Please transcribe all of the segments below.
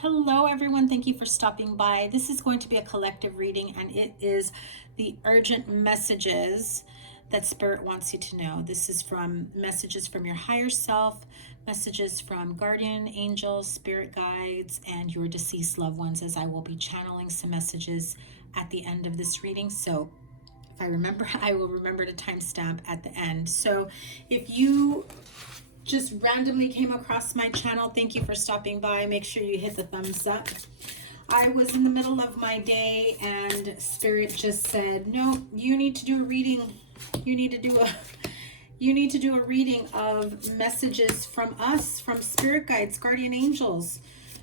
Hello everyone, thank you for stopping by. This is going to be a collective reading and it is the urgent messages that Spirit wants you to know. This is from messages from your higher self, messages from guardian angels, spirit guides, and your deceased loved ones, as I will be channeling some messages at the end of this reading. So if I remember, I will remember to timestamp at the end. So if you just randomly came across my channel, thank you for stopping by. Make sure you hit the thumbs up. I was in the middle of my day and Spirit just said, no, you need to do a reading. You need to do a reading of messages from us, from spirit guides, guardian angels,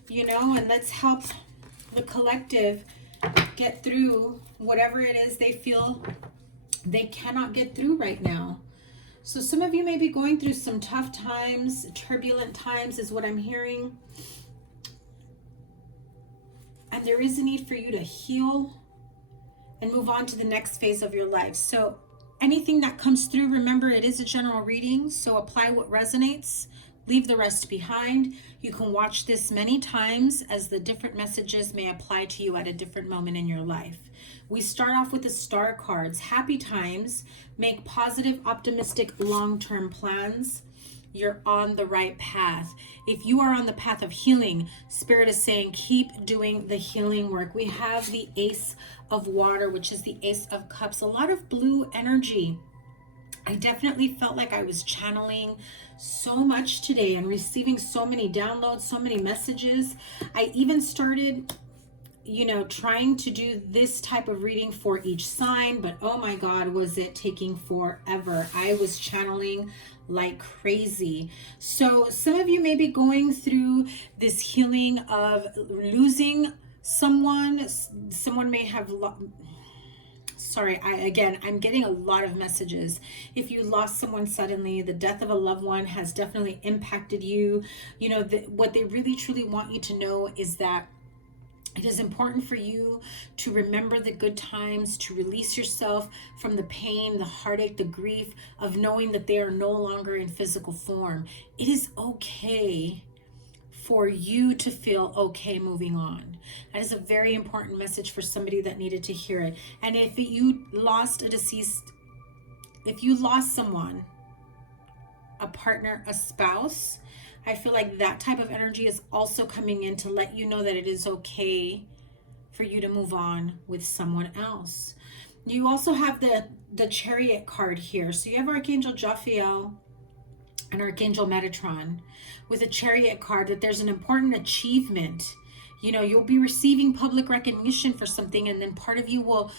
and let's help the collective get through whatever it is they feel they cannot get through right now. So some of you may be going through some tough times, turbulent times is what I'm hearing. And there is a need for you to heal and move on to the next phase of your life. So anything that comes through, remember it is a general reading, so apply what resonates, leave the rest behind. You can watch this many times as the different messages may apply to you at a different moment in your life. We start off with the star cards. Happy times. Make positive, optimistic, long-term plans. You're on the right path. If you are on the path of healing, Spirit is saying keep doing the healing work. We have the Ace of Water, which is the Ace of Cups. A lot of blue energy. I definitely felt like I was channeling so much today and receiving so many downloads, so many messages. I even started trying to do this type of reading for each sign, but oh my God, was it taking forever. I was channeling like crazy. So some of you may be going through this healing of losing someone. Someone may have I'm getting a lot of messages. If you lost someone suddenly, the death of a loved one has definitely impacted you. What they really truly want you to know is that it is important for you to remember the good times, to release yourself from the pain, the heartache, the grief of knowing that they are no longer in physical form. It is okay for you to feel okay moving on. That is a very important message for somebody that needed to hear it. And if you lost someone, a partner, a spouse, I feel like that type of energy is also coming in to let you know that it is okay for you to move on with someone else. You also have the Chariot card here. So you have Archangel Jophiel and Archangel Metatron with a Chariot card, that there's an important achievement. You'll be receiving public recognition for something, and then part of you will,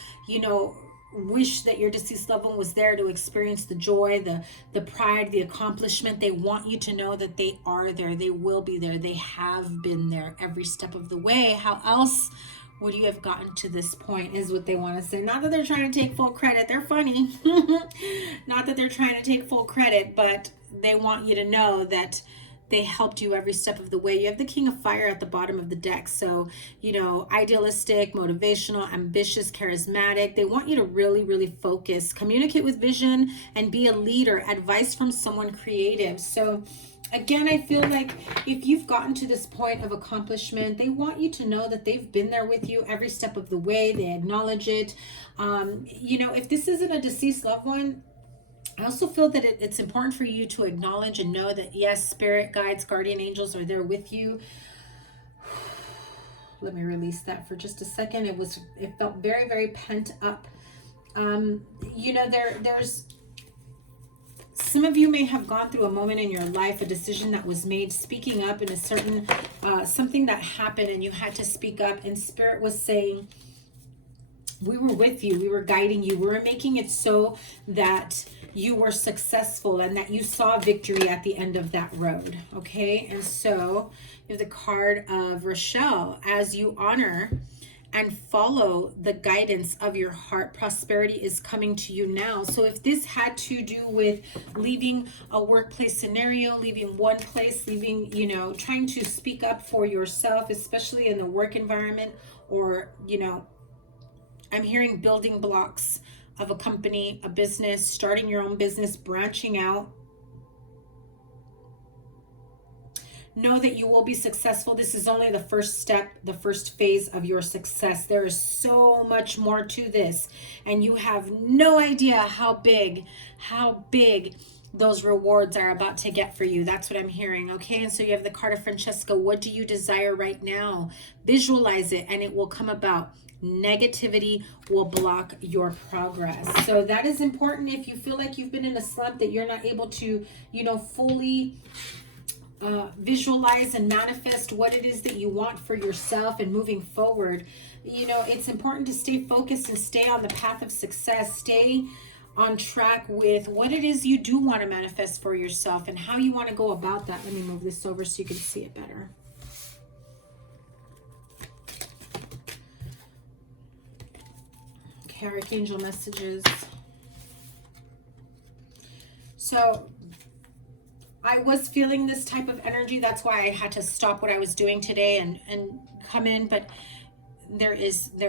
wish that your deceased loved one was there to experience the joy, the pride, the accomplishment. They want you to know that they are there. They will be there. They have been there every step of the way. How else would you have gotten to this point, is what they want to say. Not that they're trying to take full credit. They're funny. Not that they're trying to take full credit, but they want you to know that they helped you every step of the way. You have the King of Fire at the bottom of the deck. So, idealistic, motivational, ambitious, charismatic. They want you to really, really focus, communicate with vision, and be a leader. Advice from someone creative. So again, I feel like if you've gotten to this point of accomplishment, they want you to know that they've been there with you every step of the way. They acknowledge it. If this isn't a deceased loved one, I also feel that it's important for you to acknowledge and know that, yes, spirit guides, guardian angels are there with you. Let me release that for just a second. It felt very, very pent up. There's some of you may have gone through a moment in your life, a decision that was made, speaking up in a certain, something that happened and you had to speak up, and Spirit was saying, we were with you, we were guiding you, we were making it so that you were successful and that you saw victory at the end of that road. Okay, and so you have the card of Rochelle. As you honor and follow the guidance of your heart, prosperity is coming to you now. So if this had to do with leaving a workplace scenario, leaving one place, leaving, trying to speak up for yourself, especially in the work environment, or, I'm hearing building blocks of a company, a business, starting your own business, branching out. Know that you will be successful. This is only the first step, the first phase of your success. There is so much more to this, and you have no idea how big those rewards are about to get for you. That's what I'm hearing. Okay, and so you have the card of Francesca. What do you desire right now? Visualize it and it will come about. Negativity will block your progress. So that is important. If you feel like you've been in a slump, that you're not able to, you know, fully visualize and manifest what it is that you want for yourself and moving forward, you know, it's important to stay focused and stay on the path of success. Stay on track with what it is you do want to manifest for yourself and how you want to go about that. Let me move this over so you can see it better. Okay, Archangel messages. So I was feeling this type of energy. That's why I had to stop what I was doing today and come in. But there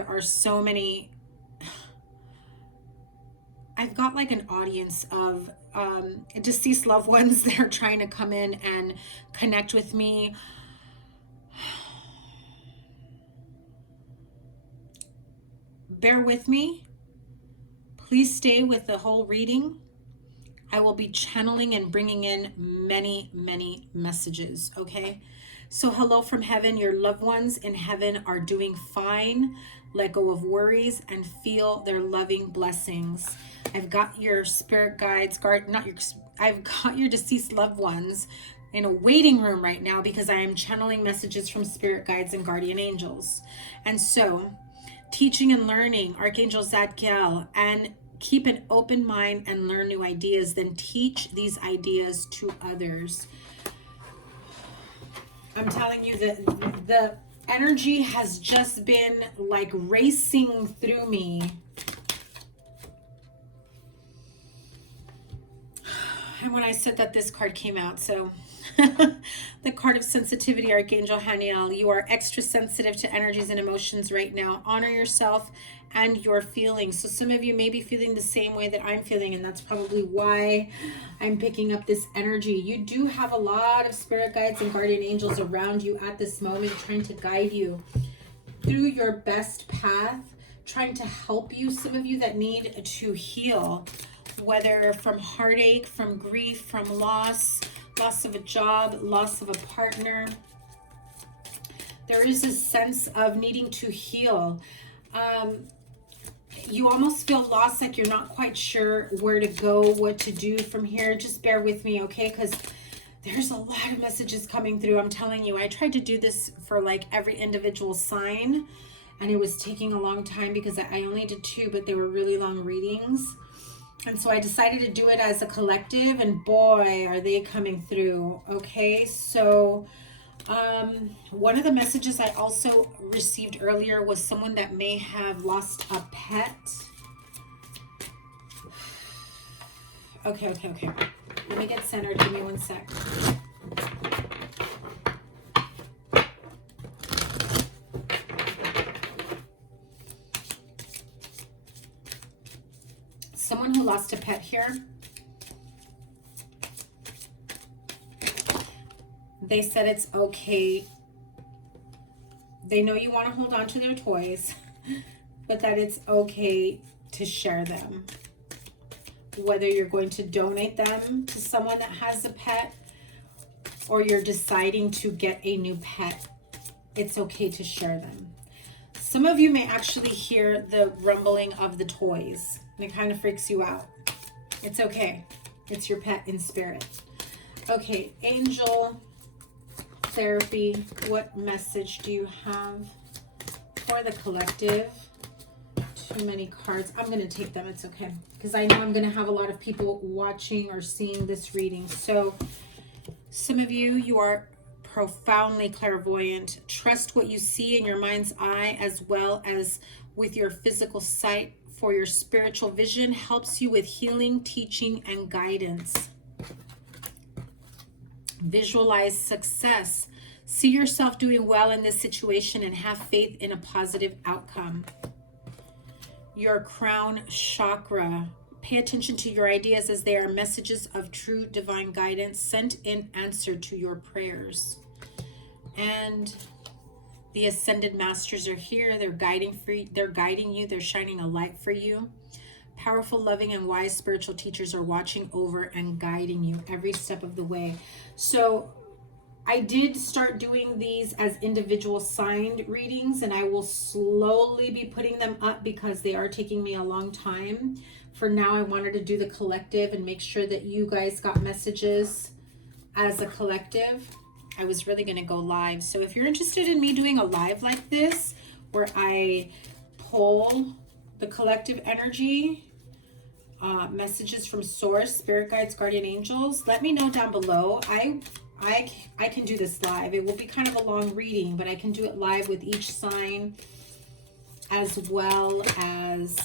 are so many. I've got like an audience of deceased loved ones that are trying to come in and connect with me. Bear with me. Please stay with the whole reading. I will be channeling and bringing in many, many messages, okay? So hello from heaven. Your loved ones in heaven are doing fine. Let go of worries and feel their loving blessings. I've got your spirit guides, I've got your deceased loved ones in a waiting room right now because I am channeling messages from spirit guides and guardian angels. And so, teaching and learning, Archangel Zadkiel, and keep an open mind and learn new ideas, then teach these ideas to others. I'm telling you that the energy has just been like racing through me. And when I said that, this card came out, so the card of sensitivity, Archangel Haniel, you are extra sensitive to energies and emotions right now. Honor yourself and your feelings. So some of you may be feeling the same way that I'm feeling, and that's probably why I'm picking up this energy. You do have a lot of spirit guides and guardian angels around you at this moment, trying to guide you through your best path, trying to help you. Some of you that need to heal, whether from heartache, from grief, from loss of a job, loss of a partner. There is a sense of needing to heal. You almost feel lost, like you're not quite sure where to go, what to do from here. Just bear with me, okay? Because there's a lot of messages coming through. I'm telling you, I tried to do this for like every individual sign, and it was taking a long time because I only did 2, but they were really long readings. And so I decided to do it as a collective, and boy, are they coming through. Okay, so one of the messages I also received earlier was someone that may have lost a pet. Okay. Let me get centered. Give me one sec. Someone who lost a pet here. They said it's okay. They know you want to hold on to their toys, but that it's okay to share them. Whether you're going to donate them to someone that has a pet, or you're deciding to get a new pet, it's okay to share them. Some of you may actually hear the rumbling of the toys, and it kind of freaks you out. It's okay. It's your pet in spirit. Okay, angel therapy, what message do you have for the collective? Too many cards. I'm going to take them. It's okay. Because I know I'm going to have a lot of people watching or seeing this reading. So some of you, you are profoundly clairvoyant. Trust what you see in your mind's eye as well as with your physical sight, for your spiritual vision helps you with healing, teaching, and guidance. Visualize success. See yourself doing well in this situation and have faith in a positive outcome. Your crown chakra. Pay attention to your ideas as they are messages of true divine guidance sent in answer to your prayers. And the Ascended Masters are here. They're guiding you. They're shining a light for you. Powerful, loving, and wise spiritual teachers are watching over and guiding you every step of the way. So I did start doing these as individual signed readings, and I will slowly be putting them up because they are taking me a long time. For now, I wanted to do the collective and make sure that you guys got messages as a collective. I was really going to go live. So if you're interested in me doing a live like this, where I pull the collective energy, messages from source, spirit guides, guardian angels, let me know down below. I can do this live. It will be kind of a long reading, but I can do it live with each sign, as well as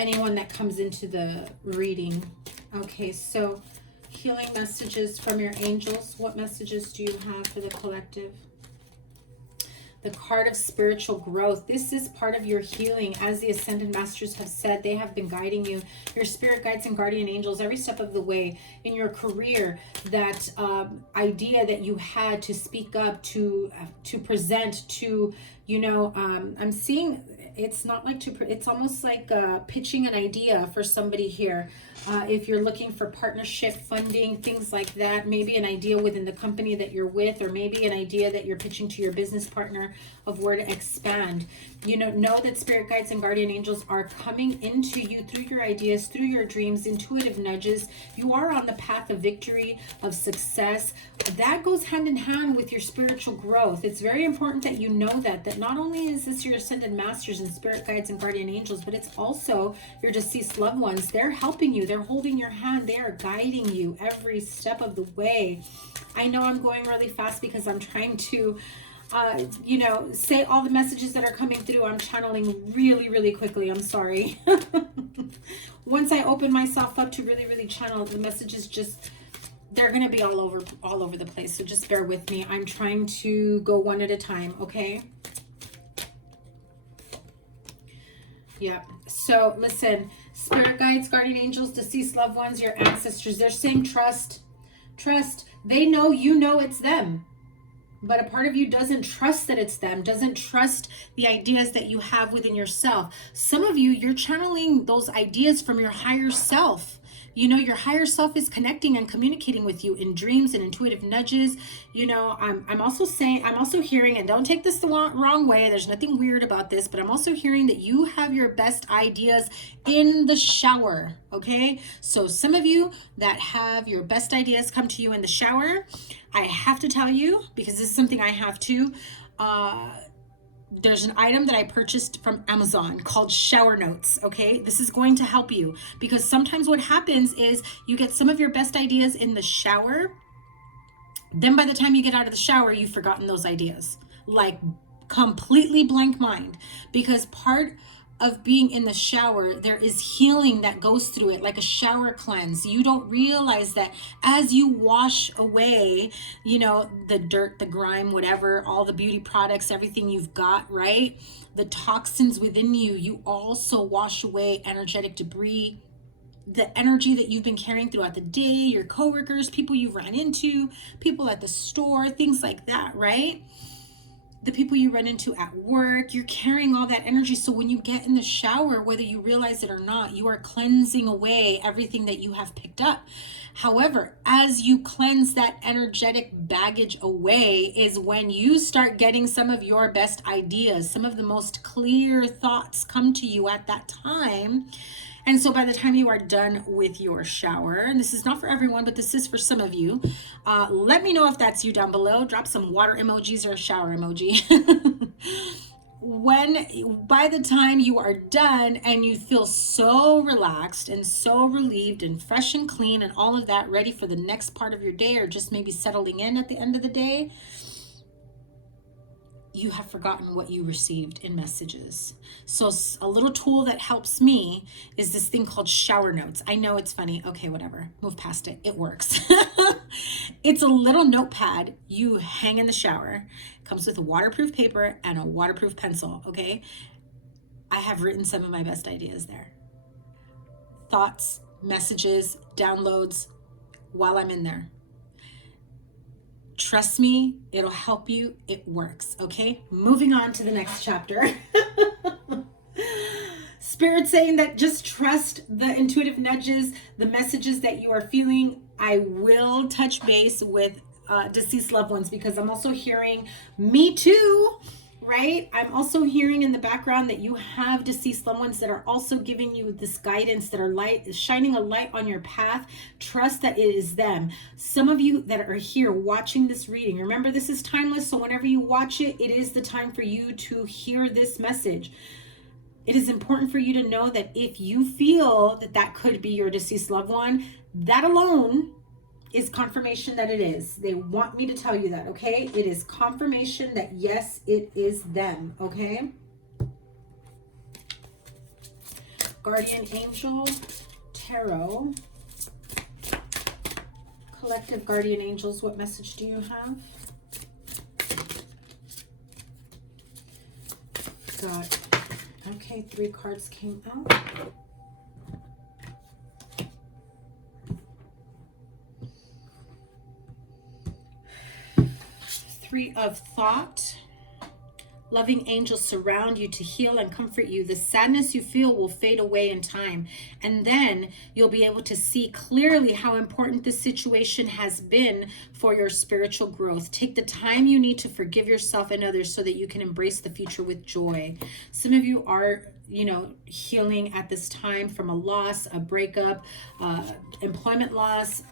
anyone that comes into the reading. Okay, so healing messages from your angels. What messages do you have for the collective? The card of spiritual growth. This is part of your healing. As the Ascended Masters have said, they have been guiding you, your spirit guides and guardian angels, every step of the way in your career. That idea that you had to speak up, to present, to, you know, I'm seeing it's not like it's almost like pitching an idea for somebody here. If you're looking for partnership funding, things like that, maybe an idea within the company that you're with, or maybe an idea that you're pitching to your business partner of where to expand. You know that spirit guides and guardian angels are coming into you through your ideas, through your dreams, intuitive nudges. You are on the path of victory, of success. That goes hand in hand with your spiritual growth. It's very important that you know that not only is this your Ascended Masters and spirit guides and guardian angels, but it's also your deceased loved ones. They're helping you. They're holding your hand. They are guiding you every step of the way. I know I'm going really fast because I'm trying to you know, say all the messages that are coming through. I'm channeling really, really quickly. I'm sorry. Once I open myself up to really channel, the messages just, they're going to be all over the place. So just bear with me. I'm trying to go one at a time. Okay. Yeah. So listen, spirit guides, guardian angels, deceased loved ones, your ancestors, they're saying trust. They know, you know, it's them. But a part of you doesn't trust that it's them, doesn't trust the ideas that you have within yourself. Some of you, you're channeling those ideas from your higher self. You know, your higher self is connecting and communicating with you in dreams and intuitive nudges. You know, I'm also hearing, and don't take this the wrong way, there's nothing weird about this, but I'm also hearing that you have your best ideas in the shower, okay? So some of you that have your best ideas come to you in the shower, I have to tell you, because this is something I have too, there's an item that I purchased from Amazon called shower notes. Okay, this is going to help you, because sometimes what happens is you get some of your best ideas in the shower, then by the time you get out of the shower, you've forgotten those ideas, like completely blank mind. Because part of being in the shower, there is healing that goes through it, like a shower cleanse. You don't realize that as you wash away, you know, the dirt, the grime, whatever, all the beauty products, everything you've got, right? The toxins within you, you also wash away energetic debris, the energy that you've been carrying throughout the day, your coworkers, people you ran into, people at the store, things like that, right? The people you run into at work, you're carrying all that energy. So when you get in the shower, whether you realize it or not, you are cleansing away everything that you have picked up. However, as you cleanse that energetic baggage away is when you start getting some of your best ideas, some of the most clear thoughts come to you at that time. And so by the time you are done with your shower, and this is not for everyone, but this is for some of you, let me know if that's you down below. Drop some water emojis or a shower emoji. By the time you are done and you feel so relaxed and so relieved and fresh and clean and all of that, ready for the next part of your day, or just maybe settling in at the end of the day, you have forgotten what you received in messages. So a little tool that helps me is this thing called shower notes. I know it's funny. Okay, whatever. Move past it. It works. It's a little notepad you hang in the shower. It comes with a waterproof paper and a waterproof pencil, okay? I have written some of my best ideas there. Thoughts, messages, downloads while I'm in there. Trust me, it'll help you. It works, okay? Moving on to the next chapter. Spirit saying that just trust the intuitive nudges, the messages that you are feeling. I will touch base with deceased loved ones, because I'm also hearing me too, right? I'm also hearing in the background that you have deceased loved ones that are also giving you this guidance, that are shining a light on your path. Trust that it is them. Some of you that are here watching this reading, remember this is timeless, so whenever you watch it, it is the time for you to hear this message. It is important for you to know that if you feel that that could be your deceased loved one, that alone is confirmation that it is. They want me to tell you that, okay? It is confirmation that yes, it is them, okay? Guardian Angel Tarot. Collective Guardian Angels, what message do you have? Got, okay, 3 cards came out. Three of Thought. Loving angels surround you to heal and comfort you. The sadness you feel will fade away in time. And then you'll be able to see clearly how important this situation has been for your spiritual growth. Take the time you need to forgive yourself and others so that you can embrace the future with joy. Some of you are, you know, healing at this time from a loss, a breakup, employment loss,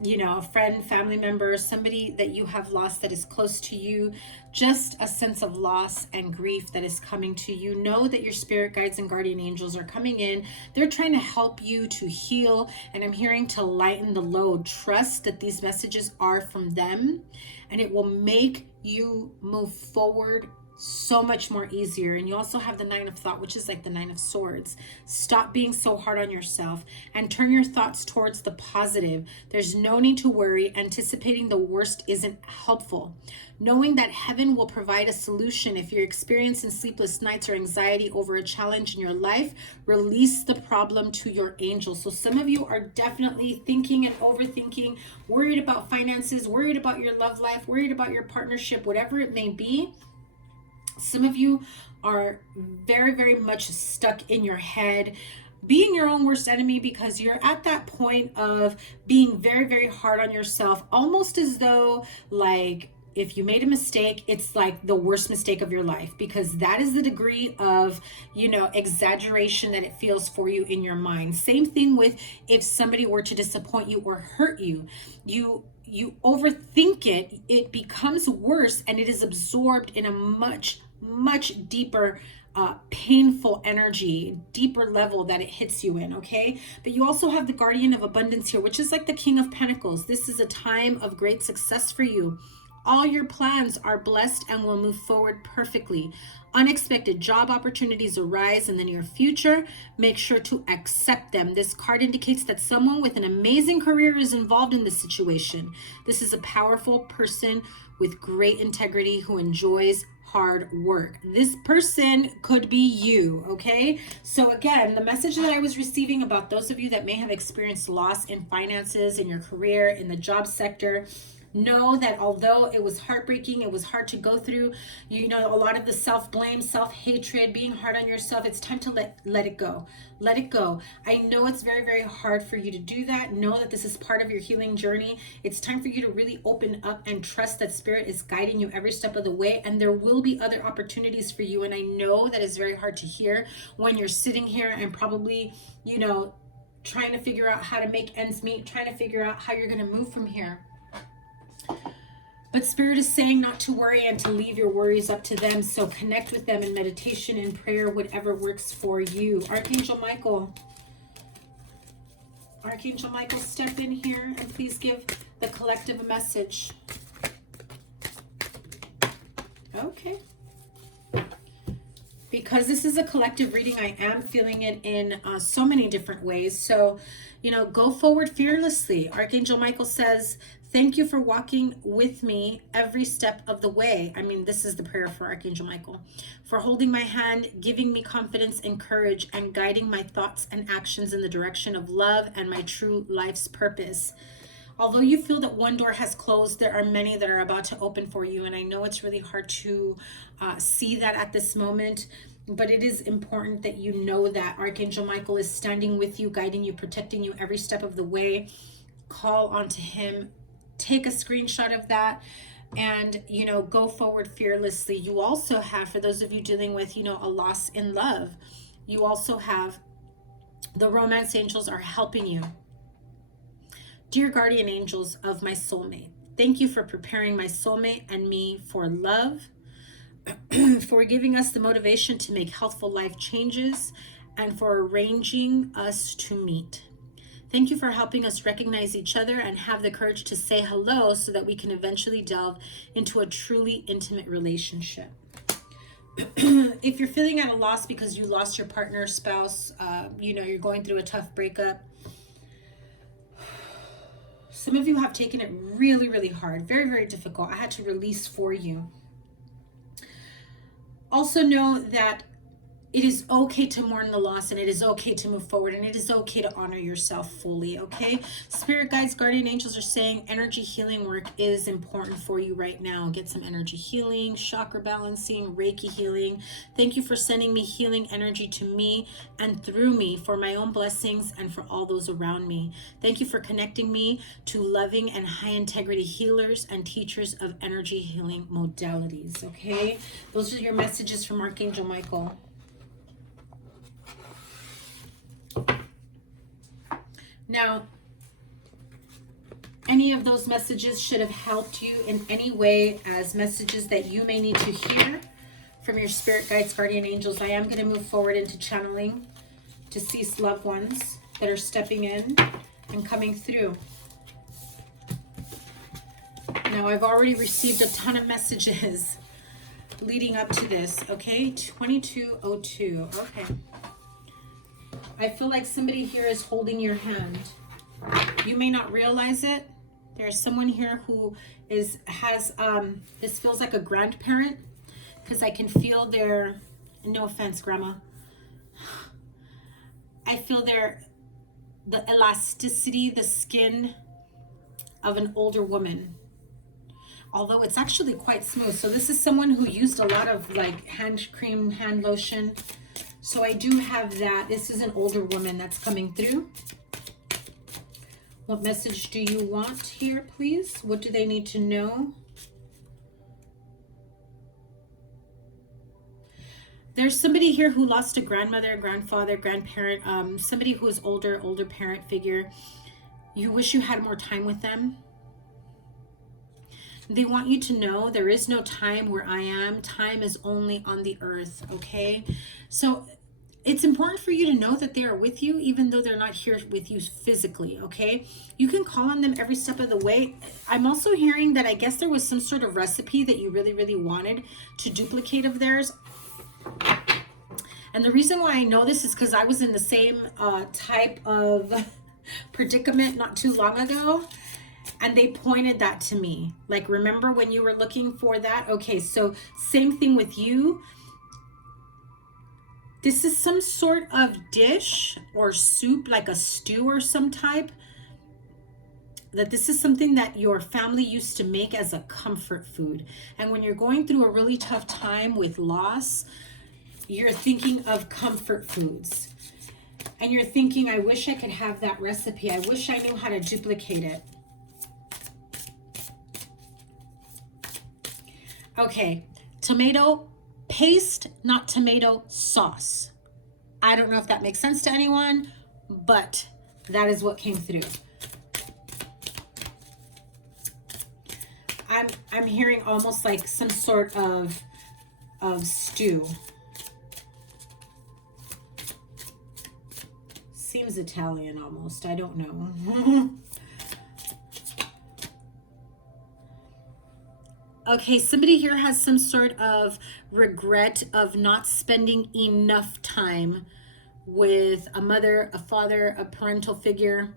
you know, a friend, family member, somebody that you have lost that is close to you. Just a sense of loss and grief that is coming to you. Know that your spirit guides and guardian angels are coming in. They're trying to help you to heal, and I'm hearing to lighten the load. Trust that these messages are from them, and it will make you move forward so much more easier. And you also have the 9 of Thought, which is like the 9 of Swords. Stop being so hard on yourself and turn your thoughts towards the positive. There's no need to worry. Anticipating the worst isn't helpful. Knowing that heaven will provide a solution. If you're experiencing sleepless nights or anxiety over a challenge in your life, release the problem to your angels. So some of you are definitely thinking and overthinking, worried about finances, worried about your love life, worried about your partnership, whatever it may be. Some of you are very, very much stuck in your head, being your own worst enemy, because you're at that point of being very, very hard on yourself, almost as though like if you made a mistake, it's like the worst mistake of your life, because that is the degree of, you know, exaggeration that it feels for you in your mind. Same thing with if somebody were to disappoint you or hurt you. You overthink it, it becomes worse, and it is absorbed in a much deeper painful energy, deeper level that it hits you in, okay? But you also have the Guardian of Abundance here, which is like the King of Pentacles. This is a time of great success for you. All your plans are blessed and will move forward perfectly. Unexpected job opportunities arise in the near future. Make sure to accept them. This card indicates that someone with an amazing career is involved in this situation. This is a powerful person with great integrity who enjoys hard work. This person could be you, okay? So again, the message that I was receiving about those of you that may have experienced loss in finances, in your career, in the job sector, know that although it was heartbreaking, it was hard to go through, you know, a lot of the self-blame, self-hatred, being hard on yourself, it's time to let it go. Let it go. I know it's very, very hard for you to do that. Know that this is part of your healing journey. It's time for you to really open up and trust that Spirit is guiding you every step of the way, and there will be other opportunities for you. And I know that is very hard to hear when you're sitting here and probably, you know, trying to figure out how to make ends meet, trying to figure out how you're going to move from here. But Spirit is saying not to worry and to leave your worries up to them. So connect with them in meditation and prayer, whatever works for you. Archangel Michael. Archangel Michael, step in here and please give the collective a message. Okay. Because this is a collective reading, I am feeling it in so many different ways. So, you know, go forward fearlessly. Archangel Michael says, thank you for walking with me every step of the way. I mean, this is the prayer for Archangel Michael. For holding my hand, giving me confidence and courage, and guiding my thoughts and actions in the direction of love and my true life's purpose. Although you feel that one door has closed, there are many that are about to open for you. And I know it's really hard to see that at this moment, but it is important that you know that Archangel Michael is standing with you, guiding you, protecting you every step of the way. Call onto him, take a screenshot of that, and, you know, go forward fearlessly. You also have, for those of you dealing with, you know, a loss in love, you also have the romance angels are helping you. Dear guardian angels of my soulmate, thank you for preparing my soulmate and me for love, for giving us the motivation to make healthful life changes, and for arranging us to meet. Thank you for helping us recognize each other and have the courage to say hello so that we can eventually delve into a truly intimate relationship. If you're feeling at a loss because you lost your partner, spouse, you know, you're going through a tough breakup, some of you have taken it really, really hard, very, very difficult. I had to release for you. Also know that it is okay to mourn the loss, and it is okay to move forward, and it is okay to honor yourself fully, okay? Spirit guides, guardian angels are saying energy healing work is important for you right now. Get some energy healing, chakra balancing, Reiki healing. Thank you for sending me healing energy to me and through me for my own blessings and for all those around me. Thank you for connecting me to loving and high integrity healers and teachers of energy healing modalities, okay? Those are your messages from Archangel Michael. Now, any of those messages should have helped you in any way as messages that you may need to hear from your spirit guides, guardian angels. I am going to move forward into channeling deceased loved ones that are stepping in and coming through. Now, I've already received a ton of messages leading up to this, okay? 2202, okay. I feel like somebody here is holding your hand. You may not realize it. There's someone here who has this feels like a grandparent, because I can feel their, no offense, Grandma. I feel the elasticity, the skin of an older woman. Although it's actually quite smooth. So this is someone who used a lot of like hand cream, hand lotion. So I do have that. This is an older woman that's coming through. What message do you want here, please? What do they need to know? There's somebody here who lost a grandmother, grandfather, grandparent, somebody who is older parent figure. You wish you had more time with them. They want you to know there is no time where I am. Time is only on the earth, okay? So it's important for you to know that they are with you, even though they're not here with you physically, okay? You can call on them every step of the way. I'm also hearing that I guess there was some sort of recipe that you really, really wanted to duplicate of theirs. And the reason why I know this is because I was in the same type of predicament not too long ago. And they pointed that to me. Like, remember when you were looking for that? Okay, so same thing with you. This is some sort of dish or soup, like a stew or some type. That this is something that your family used to make as a comfort food. And when you're going through a really tough time with loss, you're thinking of comfort foods. And you're thinking, I wish I could have that recipe. I wish I knew how to duplicate it. Okay, tomato paste, not tomato sauce. I don't know if that makes sense to anyone, but that is what came through. I'm hearing almost like some sort of stew. Seems Italian almost, I don't know. Okay, somebody here has some sort of regret of not spending enough time with a mother, a father, a parental figure.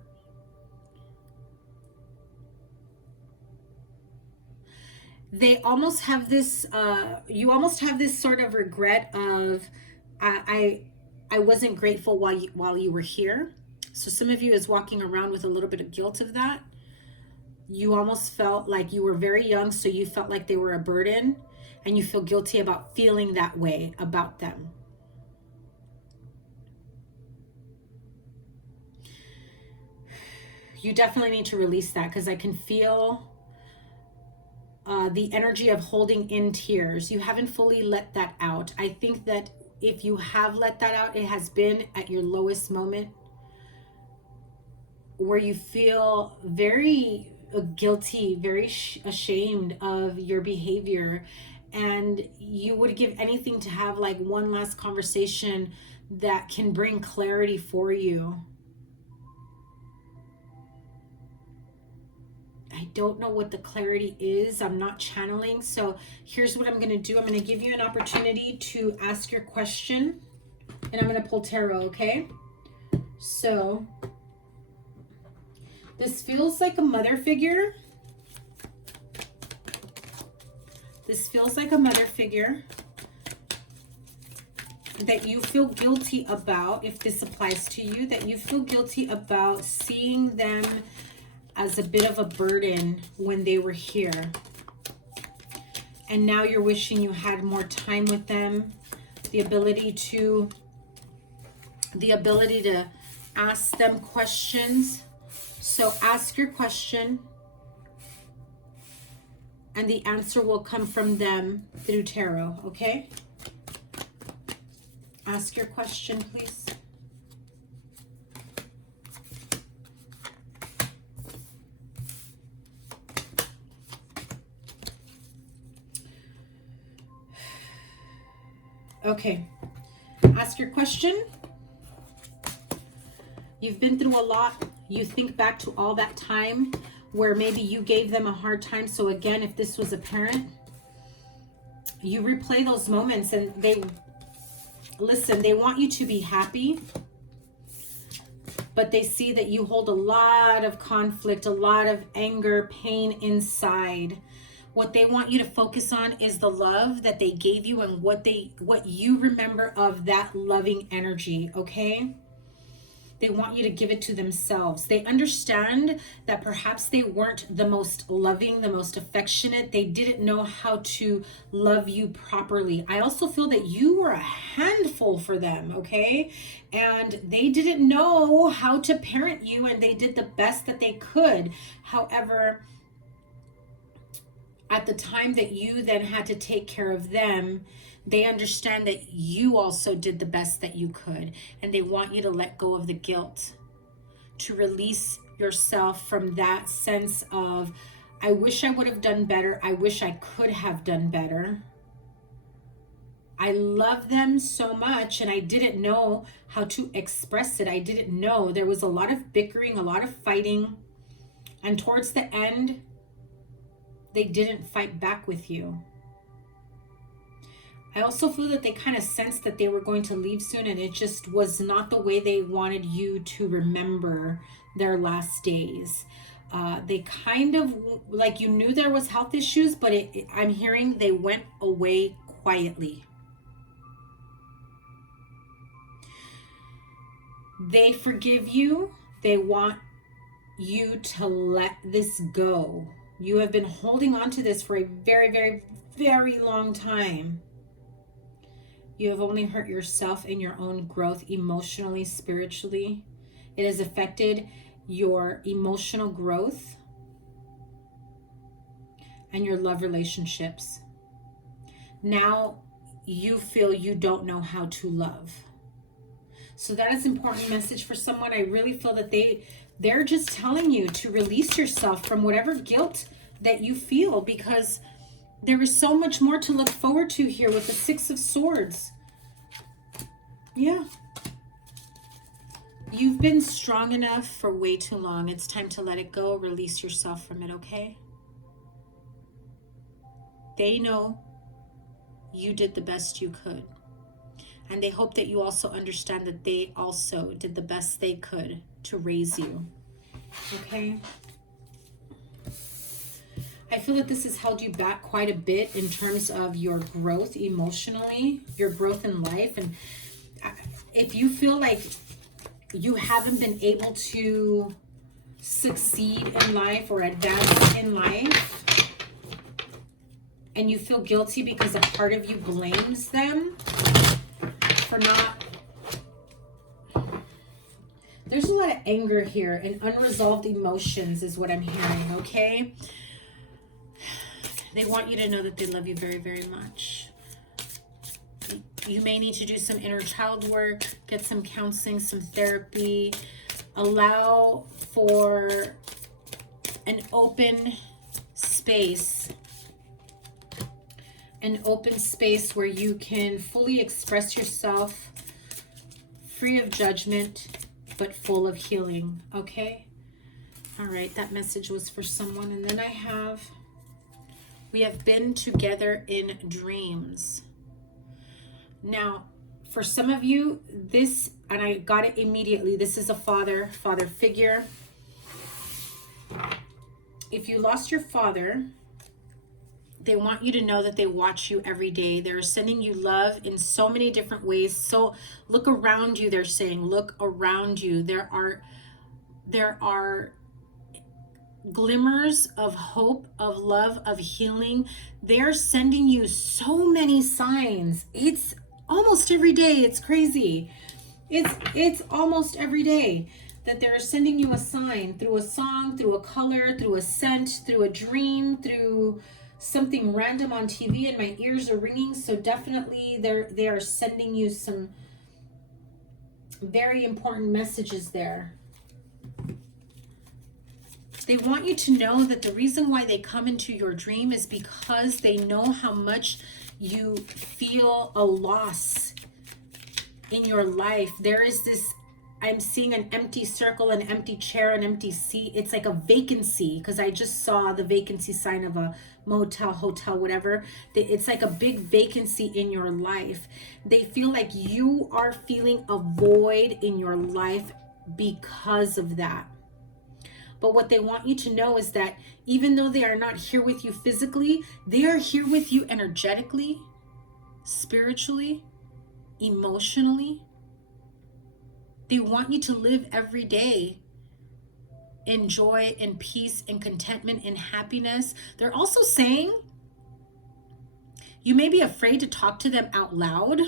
They almost have this, you almost have this sort of regret of, I wasn't grateful while you were here. So some of you is walking around with a little bit of guilt of that. you almost felt like you were very young, so you felt like they were a burden, and you feel guilty about feeling that way about them. You definitely need to release that, because I can feel the energy of holding in tears. You haven't fully let that out. I think that if you have let that out, it has been at your lowest moment, where you feel very guilty, very ashamed of your behavior, and you would give anything to have like one last conversation that can bring clarity for you. I don't know what the clarity is. I'm not channeling. So here's what I'm going to do. I'm going to give you an opportunity to ask your question, and I'm going to pull tarot, okay? So this feels like a mother figure. This feels like a mother figure that you feel guilty about, if this applies to you, that you feel guilty about seeing them as a bit of a burden when they were here. And now you're wishing you had more time with them, the ability to ask them questions. So ask your question, and the answer will come from them through tarot, okay? Ask your question, please. Okay, ask your question. You've been through a lot. You think back to all that time where maybe you gave them a hard time. So again, if this was a parent, you replay those moments, and they want you to be happy, but they see that you hold a lot of conflict, a lot of anger, pain inside. What they want you to focus on is the love that they gave you, and what you remember of that loving energy, okay? They want you to give it to themselves. They understand that perhaps they weren't the most loving, the most affectionate. They didn't know how to love you properly. I also feel that you were a handful for them, okay? And they didn't know how to parent you, and they did the best that they could. However, at the time that you then had to take care of them, they understand that you also did the best that you could, and they want you to let go of the guilt, to release yourself from that sense of, I wish I would have done better. I wish I could have done better. I love them so much, and I didn't know how to express it. I didn't know. There was a lot of bickering, a lot of fighting, and towards the end, they didn't fight back with you. I also feel that they kind of sensed that they were going to leave soon, and it just was not the way they wanted you to remember their last days. They kind of, like, you knew there was health issues, but I'm hearing they went away quietly. They forgive you. They want you to let this go. You have been holding on to this for a very, very, very long time. You have only hurt yourself and your own growth emotionally, spiritually. It has affected your emotional growth and your love relationships. Now you feel you don't know how to love. So that is an important message for someone. I really feel that they're just telling you to release yourself from whatever guilt that you feel, because there is so much more to look forward to here with the Six of Swords. Yeah. You've been strong enough for way too long. It's time to let it go. Release yourself from it, okay? They know you did the best you could. And they hope that you also understand that they also did the best they could to raise you. Okay? I feel that this has held you back quite a bit in terms of your growth emotionally, your growth in life. And if you feel like you haven't been able to succeed in life or advance in life, and you feel guilty because a part of you blames them for not. There's a lot of anger here and unresolved emotions is what I'm hearing, okay? They want you to know that they love you very, very much. You may need to do some inner child work, get some counseling, some therapy. Allow for an open space. An open space where you can fully express yourself, free of judgment, but full of healing, okay? All right, that message was for someone. And then we have been together in dreams. Now, for some of you, this, and I got it immediately, this is a father figure. If you lost your father, they want you to know that they watch you every day. They're sending you love in so many different ways. So look around you, they're saying, look around you. There are glimmers of hope, of love, of healing. They're sending you so many signs. It's almost every day. It's crazy. It's almost every day that they're sending you a sign through a song, through a color, through a scent, through a dream, through something random on TV, and my ears are ringing. So definitely they are sending you some very important messages there. They want you to know that the reason why they come into your dream is because they know how much you feel a loss in your life. There is this, I'm seeing an empty circle, an empty chair, an empty seat. It's like a vacancy, because I just saw the vacancy sign of a motel, hotel, whatever. It's like a big vacancy in your life. They feel like you are feeling a void in your life because of that. But what they want you to know is that even though they are not here with you physically, they are here with you energetically, spiritually, emotionally. They want you to live every day in joy and peace and contentment and happiness. They're also saying you may be afraid to talk to them out loud,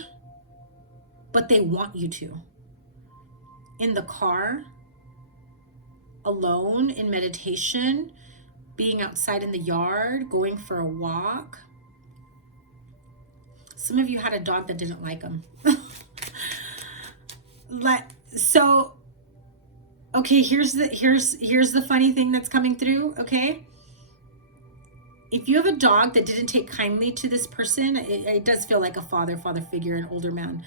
but they want you to. In the car, alone, in meditation, being outside in the yard, going for a walk. Some of you had a dog that didn't like them. So, okay, here's the funny thing that's coming through, okay? If you have a dog that didn't take kindly to this person, it does feel like a father figure, an older man.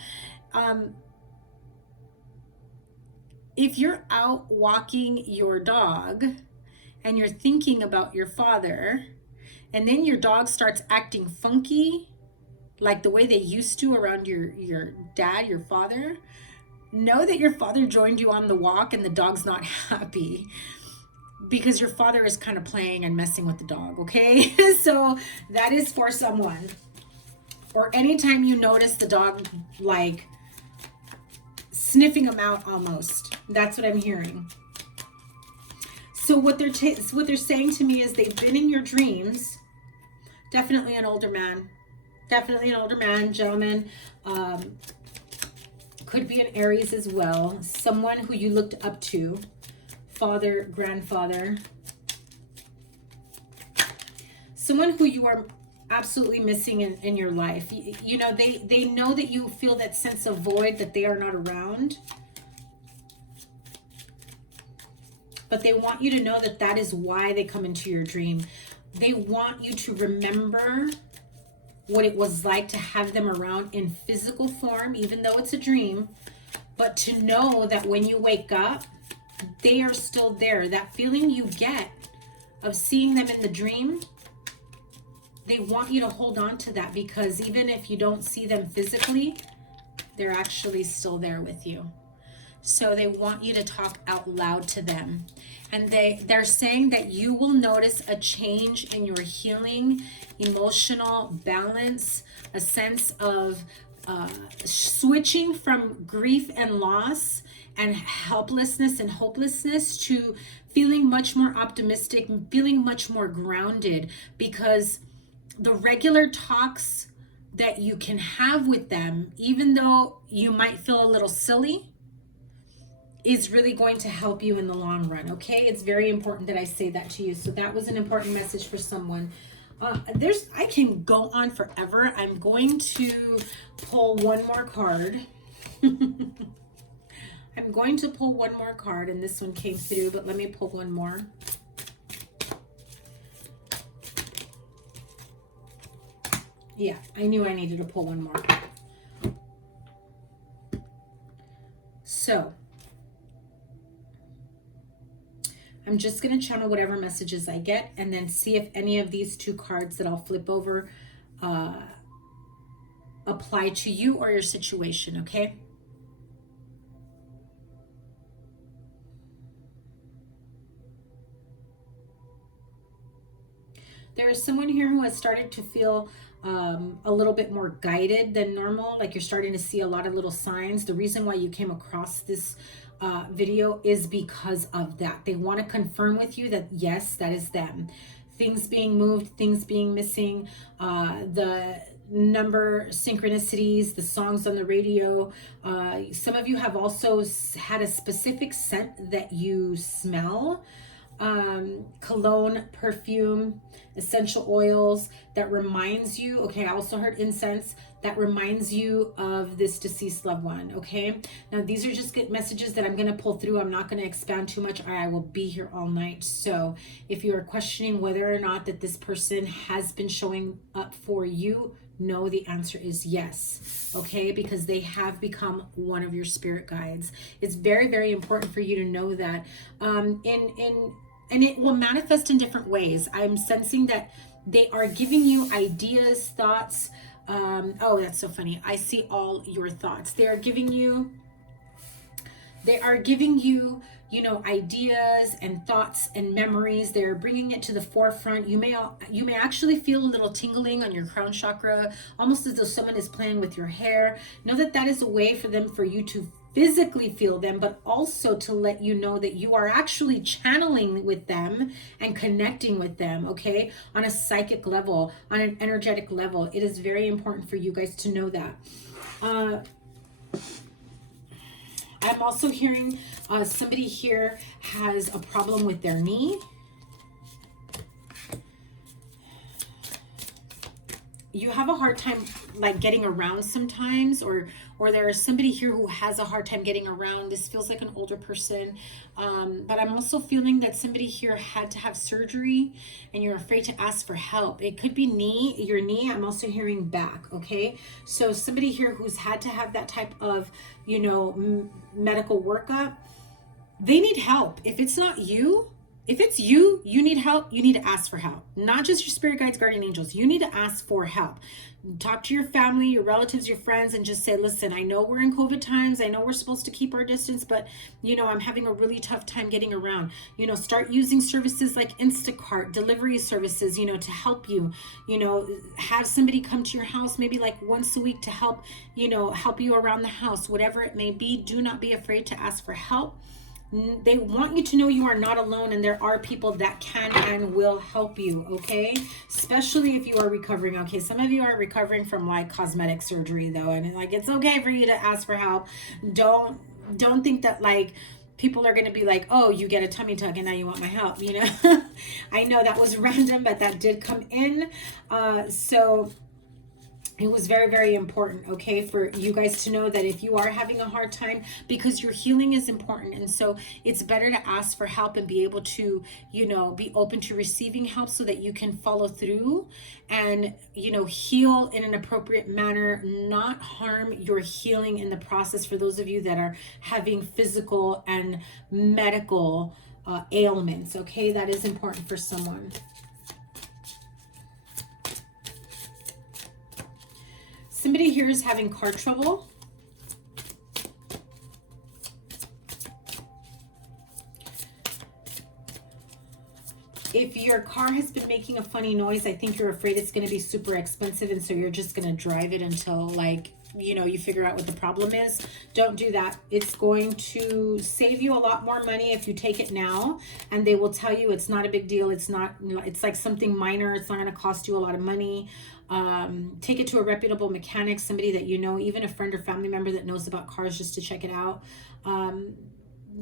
If you're out walking your dog and you're thinking about your father, and then your dog starts acting funky, like the way they used to around your dad, your father, know that your father joined you on the walk and the dog's not happy because your father is kind of playing and messing with the dog, okay? So that is for someone. Or anytime you notice the dog like sniffing them out almost. That's what I'm hearing. So what they're saying to me is they've been in your dreams. Definitely an older man. Definitely an older man, gentleman. Could be an Aries as well. Someone who you looked up to. Father, grandfather. Someone who you are absolutely missing in your life. You know, they know that you feel that sense of void, that they are not around. But they want you to know that that is why they come into your dream. They want you to remember what it was like to have them around in physical form, even though it's a dream, but to know that when you wake up, they are still there. That feeling you get of seeing them in the dream, they want you to hold on to that, because even if you don't see them physically, they're actually still there with you. So they want you to talk out loud to them. And they're saying that you will notice a change in your healing, emotional balance, a sense of switching from grief and loss and helplessness and hopelessness to feeling much more optimistic, feeling much more grounded, because the regular talks that you can have with them, even though you might feel a little silly, is really going to help you in the long run, okay? It's very important that I say that to you. So that was an important message for someone. I can go on forever. I'm going to pull one more card. I'm going to pull one more card, and this one came through, but let me pull one more. Yeah, I knew I needed to pull one more. So, I'm just going to channel whatever messages I get, and then see if any of these two cards that I'll flip over apply to you or your situation, okay? There is someone here who has started to feel a little bit more guided than normal, like you're starting to see a lot of little signs. The reason why you came across this video is because of that. They want to confirm with you that yes, that is them. Things being moved, things being missing, the number synchronicities, the songs on the radio. Some of you have also had a specific scent that you smell. Cologne, perfume, essential oils that reminds you, okay, I also heard incense, that reminds you of this deceased loved one, okay? Now, these are just good messages that I'm going to pull through. I'm not going to expand too much. I will be here all night. So if you are questioning whether or not that this person has been showing up for you, no, the answer is yes, okay? Because they have become one of your spirit guides. It's very, very important for you to know that. And it will manifest in different ways. I'm sensing that they are giving you ideas, thoughts. Oh, that's so funny. I see all your thoughts. They are giving you, you know, ideas and thoughts and memories. They're bringing it to the forefront. You may actually feel a little tingling on your crown chakra, almost as though someone is playing with your hair. Know that that is a way for you to physically feel them, but also to let you know that you are actually channeling with them and connecting with them, okay? On a psychic level, on an energetic level. It is very important for you guys to know that. I'm also hearing somebody here has a problem with their knee. You have a hard time like getting around sometimes, or there is somebody here who has a hard time getting around. This feels like an older person, but I'm also feeling that somebody here had to have surgery and you're afraid to ask for help. It could be your knee. I'm also hearing back, okay? So somebody here who's had to have that type of, you know, medical workup, they need help. If it's not you, if it's you need help, you need to ask for help. Not just your spirit guides, guardian angels. You need to ask for help. Talk to your family, your relatives, your friends, and just say, listen, I know we're in COVID times. I know we're supposed to keep our distance, but, you know, I'm having a really tough time getting around. You know, start using services like Instacart, delivery services, you know, to help you. You know, have somebody come to your house maybe like once a week to help, you know, help you around the house, whatever it may be. Do not be afraid to ask for help. They want you to know you are not alone, and there are people that can and will help you, okay? Especially if you are recovering. Okay, some of you are recovering from like cosmetic surgery though, and like it's okay for you to ask for help. Don't think that like people are going to be like, oh, you get a tummy tuck and now you want my help, you know? I know that was random, but that did come in. So it was very, very important, okay, for you guys to know that if you are having a hard time, because your healing is important, and so it's better to ask for help and be able to, you know, be open to receiving help so that you can follow through and, you know, heal in an appropriate manner, not harm your healing in the process for those of you that are having physical and medical ailments, okay? That is important for someone. Somebody here is having car trouble. If your car has been making a funny noise, I think you're afraid it's going to be super expensive, and so you're just going to drive it until like you know, you figure out what the problem is. Don't do that. It's going to save you a lot more money if you take it now, and they will tell you it's not a big deal. It's not, it's like something minor. It's not going to cost you a lot of money. Take it to a reputable mechanic, somebody that you know, even a friend or family member that knows about cars, just to check it out.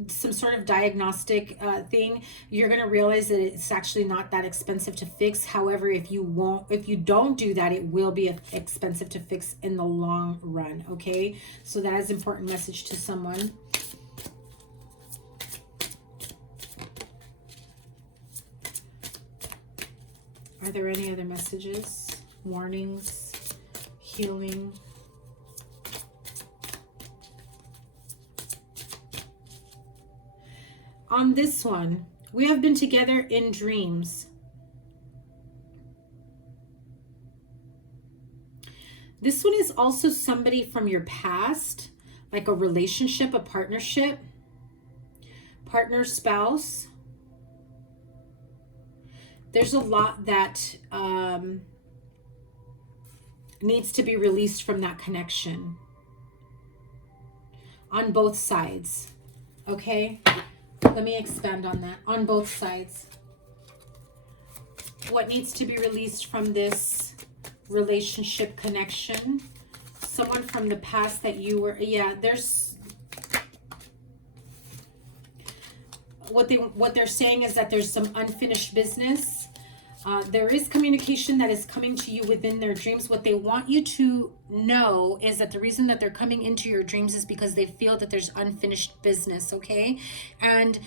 Some sort of diagnostic thing. You're going to realize that it's actually not that expensive to fix. However, if you don't do that, it will be expensive to fix in the long run. Okay, so that is an important message to someone. Are there any other messages, warnings, healing? On this one, we have been together in dreams. This one is also somebody from your past, like a relationship, a partnership, partner, spouse. There's a lot that needs to be released from that connection on both sides. Okay? Let me expand on that. On both sides. What needs to be released from this relationship connection? Someone from the past that you were, yeah, there's, what they're saying is that there's some unfinished business. There is communication that is coming to you within their dreams. What they want you to know is that the reason that they're coming into your dreams is because they feel that there's unfinished business, okay? And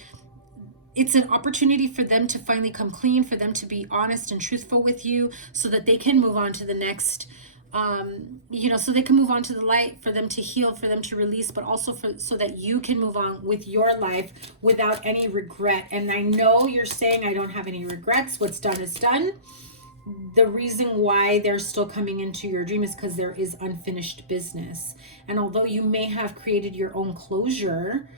it's an opportunity for them to finally come clean, for them to be honest and truthful with you so that they can move on to the next, you know, so they can move on to the light, for them to heal, for them to release, but also so that you can move on with your life without any regret. And I know you're saying, I don't have any regrets. What's done is done. The reason why they're still coming into your dream is because there is unfinished business. And although you may have created your own closure,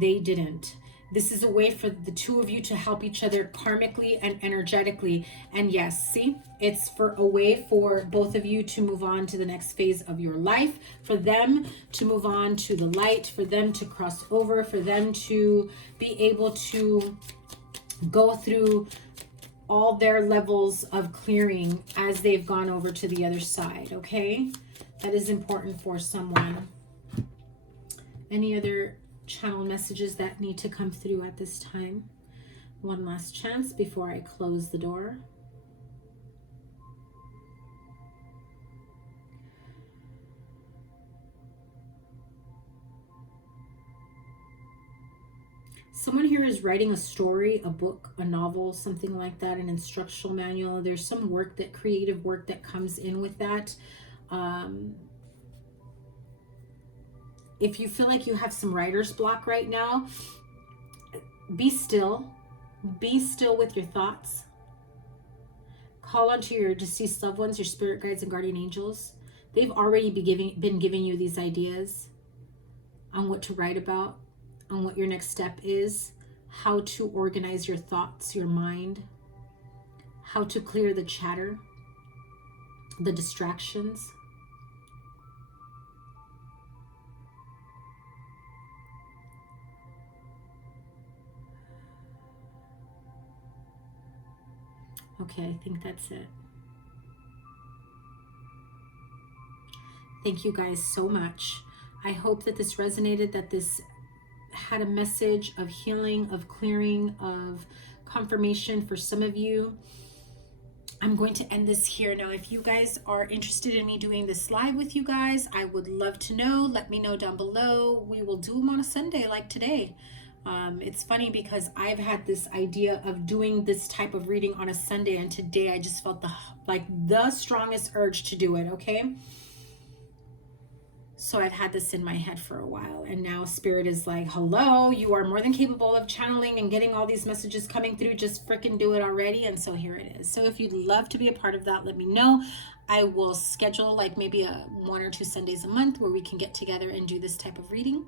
they didn't. This is a way for the two of you to help each other karmically and energetically. And yes, see, it's for a way for both of you to move on to the next phase of your life, for them to move on to the light, for them to cross over, for them to be able to go through all their levels of clearing as they've gone over to the other side, okay? That is important for someone. Any other channel messages that need to come through at this time? One last chance before I close the door. Someone here is writing a story, a book, a novel, something like that, an instructional manual. There's some work, that creative work that comes in with that. If you feel like you have some writer's block right now, be still. Be still with your thoughts. Call onto your deceased loved ones, your spirit guides and guardian angels. They've already been giving you these ideas on what to write about, on what your next step is, how to organize your thoughts, your mind, how to clear the chatter, the distractions. Okay, I think that's it. Thank you guys so much. I hope that this resonated, that this had a message of healing, of clearing, of confirmation for some of you. I'm going to end this here. Now, if you guys are interested in me doing this live with you guys, I would love to know. Let me know down below. We will do them on a Sunday like today. It's funny because I've had this idea of doing this type of reading on a Sunday, and today I just felt the strongest urge to do it, okay? So I've had this in my head for a while, and now Spirit is like, hello, you are more than capable of channeling and getting all these messages coming through. Just freaking do it already. And so here it is. So if you'd love to be a part of that, let me know. I will schedule like maybe 1 or 2 Sundays a month where we can get together and do this type of reading.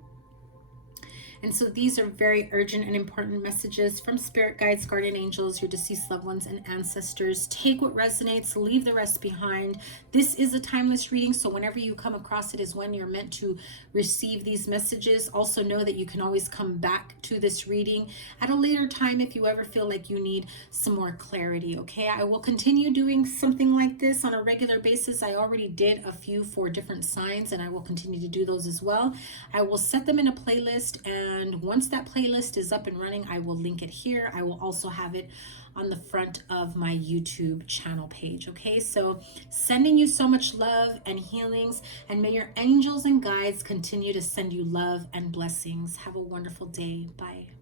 And so these are very urgent and important messages from spirit guides, guardian angels, your deceased loved ones, and ancestors. Take what resonates, leave the rest behind. This is a timeless reading, so whenever you come across it is when you're meant to receive these messages. Also know that you can always come back to this reading at a later time if you ever feel like you need some more clarity, okay? I will continue doing something like this on a regular basis. I already did a few for different signs, and I will continue to do those as well. I will set them in a playlist, and once that playlist is up and running, I will link it here. I will also have it on the front of my YouTube channel page, okay? So sending you so much love and healings, and may your angels and guides continue to send you love and blessings. Have a wonderful day. Bye.